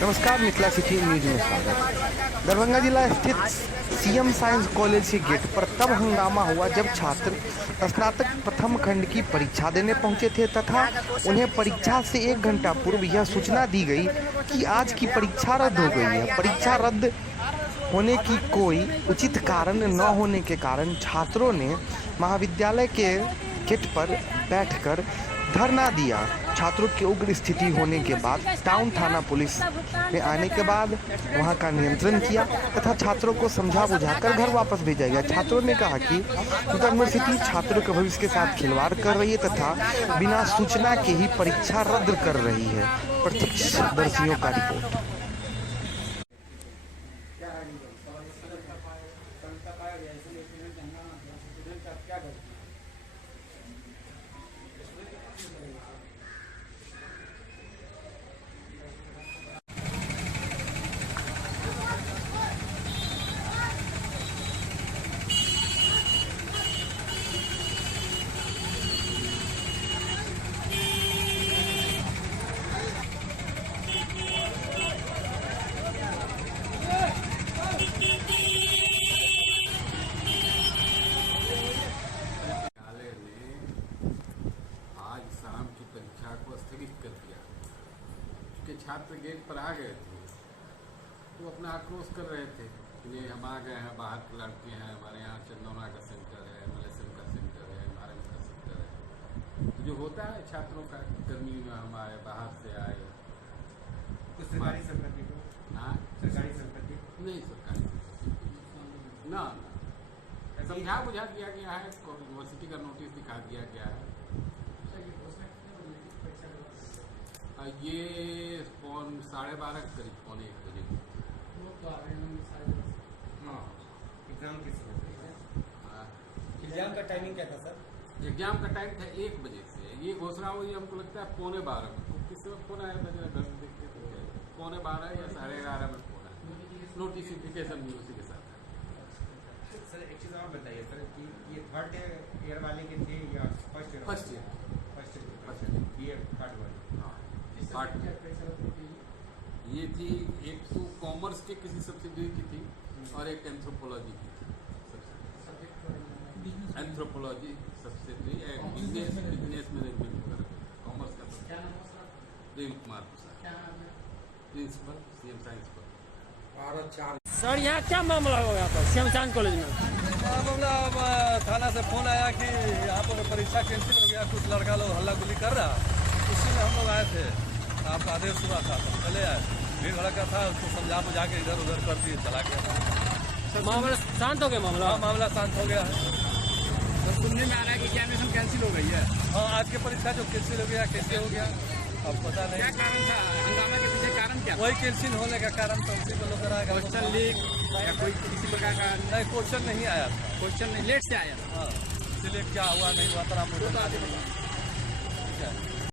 नमस्कार, Mithila city news में स्वागत। दरभंगा जिला स्थित सीएम साइंस कॉलेज के गेट पर तब हंगामा हुआ जब छात्र स्नातक प्रथम खंड की परीक्षा देने पहुंचे थे तथा उन्हें परीक्षा से 1 घंटा पूर्व यह सूचना दी गई कि आज की परीक्षा रद्द हो गई है। परीक्षा रद्द होने की कोई उचित कारण न होने के कारण छात्रों ने महाविद्यालय के गेट पर बैठकर धरना दिया। छात्रों की उग्र स्थिति होने के बाद टाउन थाना पुलिस में आने के बाद वहां का नियंत्रण किया तथा छात्रों को समझा बुझाकर घर वापस भेजा गया। छात्रों ने कहा कि यूनिवर्सिटी छात्रों के भविष्य के साथ खिलवाड़ कर रही है तथा बिना सूचना के ही परीक्षा रद्द कर रही है। प्रत्यक्षदर्शियों का रिपोर्ट। परीक्षा को स्थगित कर दिया क्योंकि छात्र गेट पर आ गए थे तो अपना आक्रोश कर रहे थे कि हम आ गए हैं, बाहर के लड़के हैं, हमारे यहाँ चंदौना का सेंटर है, मलेशियन का सेंटर है, महाराज का सेंटर है। तो जो होता है छात्रों का गर्मी में हम आए, बाहर से आए। सरकारी संपत्ति को सरकारी संपत्ति नहीं, सरकारी संपत्ति ना समझा बुझा दिया गया है। यूनिवर्सिटी का नोटिस दिखा दिया गया है। ये 12:30 करीब 1 बजे। एग्जाम किस एग्जाम का टाइमिंग क्या था सर? एग्जाम का टाइम था 1 बजे से। ये घोषणा हुई हमको लगता है 11:15 में। किस वक्त फोन आया था जरा घर में देखते थे 11:15 या 11:30 में फोन आया। नोटिफिकेशन भी उसी के साथ है। सर एक चीज़ और बताइए सर कि ये 3rd ईयर वाले के थे या फर्स्ट ईयर? ये 3rd वाले। हाँ, ये थी एक तो कॉमर्स के किसी सब्सिडरी की थी और एक एंथ्रोपोलॉजी की थी। Anthropology subsidiary business management commerce का Prem Kumar Prasad, principal CM science college. Sir यहाँ क्या मामला हो गया था सीएम साइंस कॉलेज में? मामला थाना से फोन आया कि यहाँ पर परीक्षा कैंसिल हो गया, कुछ लड़का लोग हल्ला गुल्ली कर रहा। उसी में हम लोग आए थे, आपका आदेश हुआ था तो चले आए। भीड़ भड़का था, उसको समझा बुझा के इधर उधर कर दिए, चला गया। मामला शांत हो गया? मामला शांत हो गया है। तो सुनने में आ रहा है कि एग्जामिनेशन कैंसिल हो गई है। हाँ, आज की परीक्षा जो कैंसिल हो गया, कैसे हो गया अब पता नहीं। क्या कारण था हंगामा के पीछे? कारण क्या? वही कैंसिल होने का कारण तो उसी को लोग कराएगा। क्वेश्चन लीक या कोई किसी प्रकार का? नहीं, क्वेश्चन नहीं आया था। क्वेश्चन नहीं, लेट से आया। हाँ, इसलिए क्या हुआ नहीं हुआ था हम लोग।